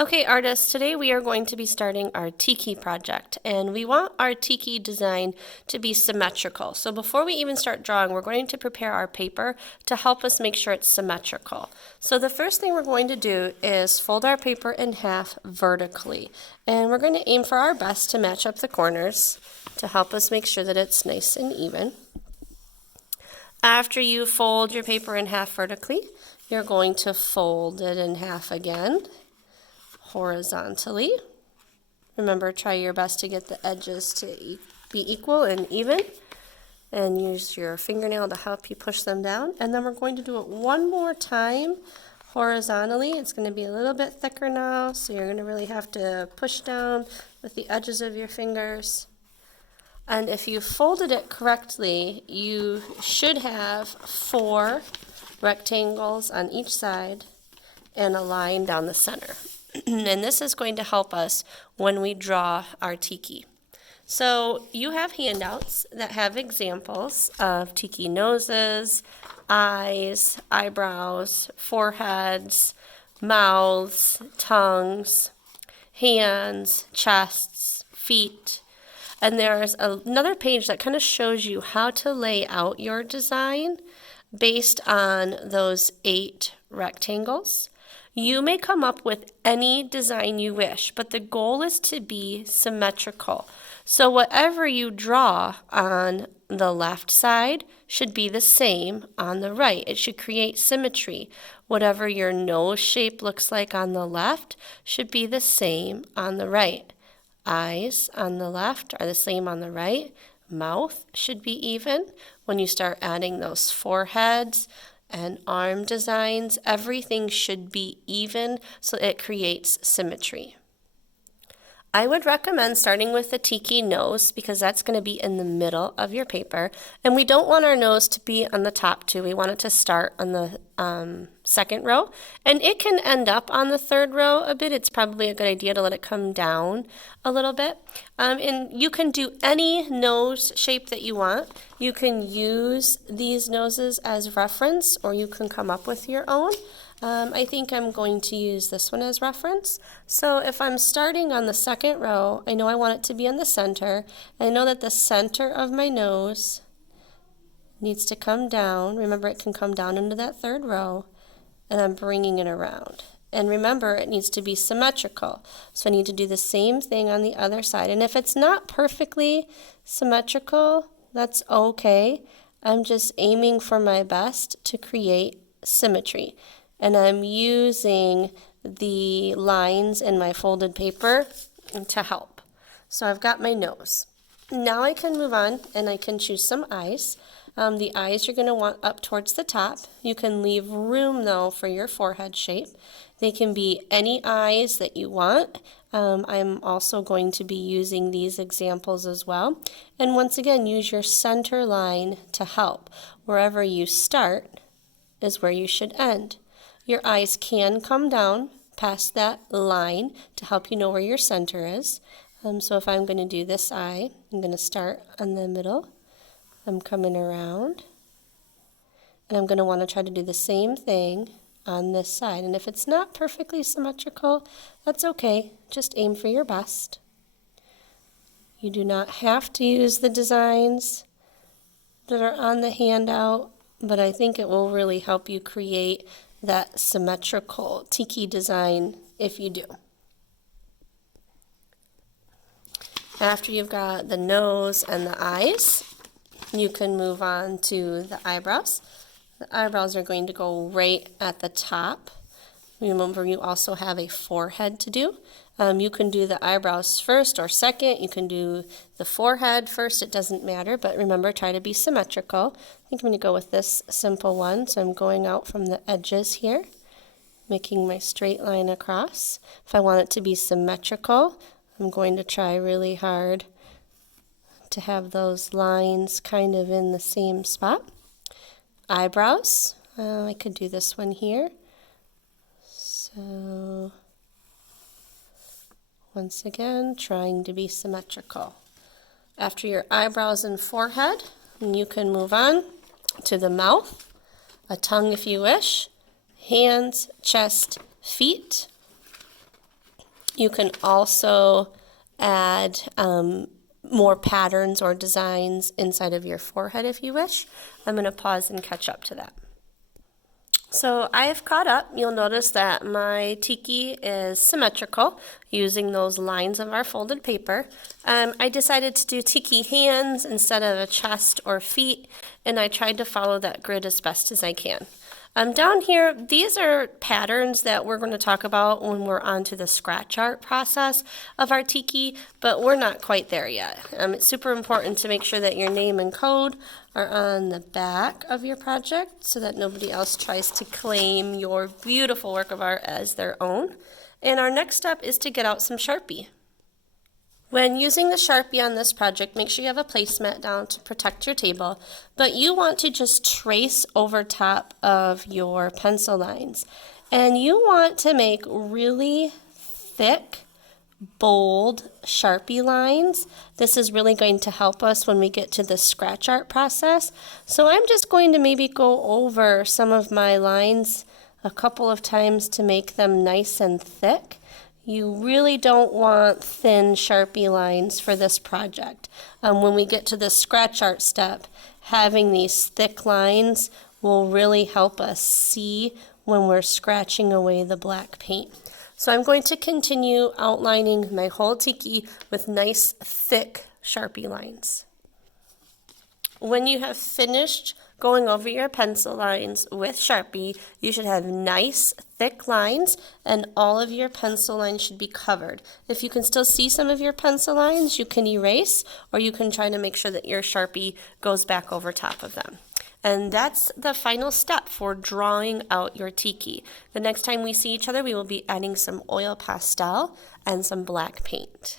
Okay, artists, today we are going to be starting our Tiki project, and we want our Tiki design to be symmetrical. So before we even start drawing, we're going to prepare our paper to help us make sure it's symmetrical. So the first thing we're going to do is fold our paper in half vertically, and we're going to aim for our best to match up the corners to help us make sure that it's nice and even. After you fold your paper in half vertically, you're going to fold it in half again, horizontally. Remember, try your best to get the edges to be equal and even, and use your fingernail to help you push them down. And then we're going to do it one more time horizontally. It's going to be a little bit thicker now, so you're going to really have to push down with the edges of your fingers. And if you folded it correctly, you should have 4 rectangles on each side and a line down the center. And this is going to help us when we draw our Tiki. So you have handouts that have examples of Tiki noses, eyes, eyebrows, foreheads, mouths, tongues, hands, chests, feet. And there's another page that kind of shows you how to lay out your design based on those 8 rectangles. You may come up with any design you wish, but the goal is to be symmetrical. So whatever you draw on the left side should be the same on the right. It should create symmetry. Whatever your nose shape looks like on the left should be the same on the right. Eyes on the left are the same on the right. Mouth should be even. When you start adding those foreheads and arm designs, everything should be even so it creates symmetry. I would recommend starting with the Tiki nose because that's going to be in the middle of your paper. And we don't want our nose to be on the top too. We want it to start on the second row. And it can end up on the third row a bit. It's probably a good idea to let it come down a little bit. And you can do any nose shape that you want. You can use these noses as reference, or you can come up with your own. I think I'm going to use this one as reference. So if I'm starting on the second row, I know I want it to be in the center. I know that the center of my nose needs to come down. Remember, it can come down into that third row, and I'm bringing it around. And remember, it needs to be symmetrical. So I need to do the same thing on the other side. And if it's not perfectly symmetrical, that's okay. I'm just aiming for my best to create symmetry. And I'm using the lines in my folded paper to help. So I've got my nose. Now I can move on and I can choose some eyes. The eyes you're going to want up towards the top. You can leave room though for your forehead shape. They can be any eyes that you want. I'm also going to be using these examples as well. And once again, use your center line to help. Wherever you start is where you should end. Your eyes can come down past that line to help you know where your center is. So if I'm going to do this eye, I'm going to start on the middle. I'm coming around. And I'm going to want to try to do the same thing on this side. And if it's not perfectly symmetrical, that's okay. Just aim for your best. You do not have to use the designs that are on the handout, but I think it will really help you create that symmetrical Tiki design if you do. After you've got the nose and the eyes, you can move on to the eyebrows. The eyebrows are going to go right at the top. Remember, you also have a forehead to do. You can do the eyebrows first or second. You can do the forehead first. It doesn't matter, but remember, try to be symmetrical. I think I'm going to go with this simple one. So I'm going out from the edges here, making my straight line across. If I want it to be symmetrical, I'm going to try really hard to have those lines kind of in the same spot. Eyebrows, I could do this one here. So once again, trying to be symmetrical. After your eyebrows and forehead, you can move on to the mouth, a tongue if you wish, hands, chest, feet, You can also add more patterns or designs inside of your forehead if you wish. I'm going to pause and catch up to that. So I've caught up. You'll notice that my tiki is symmetrical using those lines of our folded paper. I decided to do tiki hands instead of a chest or feet, and I tried to follow that grid as best as I can. Down here, these are patterns that we're going to talk about when we're on to the scratch art process of our tiki, but we're not quite there yet. It's super important to make sure that your name and code are on the back of your project so that nobody else tries to claim your beautiful work of art as their own. And our next step is to get out some Sharpie. When using the Sharpie on this project, make sure you have a placemat down to protect your table, but you want to just trace over top of your pencil lines. And you want to make really thick, bold Sharpie lines. This is really going to help us when we get to the scratch art process. So I'm just going to maybe go over some of my lines a couple of times to make them nice and thick. You really don't want thin Sharpie lines for this project. When we get to the scratch art step, having these thick lines will really help us see when we're scratching away the black paint. So I'm going to continue outlining my whole tiki with nice thick Sharpie lines. When you have finished going over your pencil lines with Sharpie, you should have nice thick lines and all of your pencil lines should be covered. If you can still see some of your pencil lines, you can erase, or you can try to make sure that your Sharpie goes back over top of them. And that's the final step for drawing out your tiki. The next time we see each other, we will be adding some oil pastel and some black paint.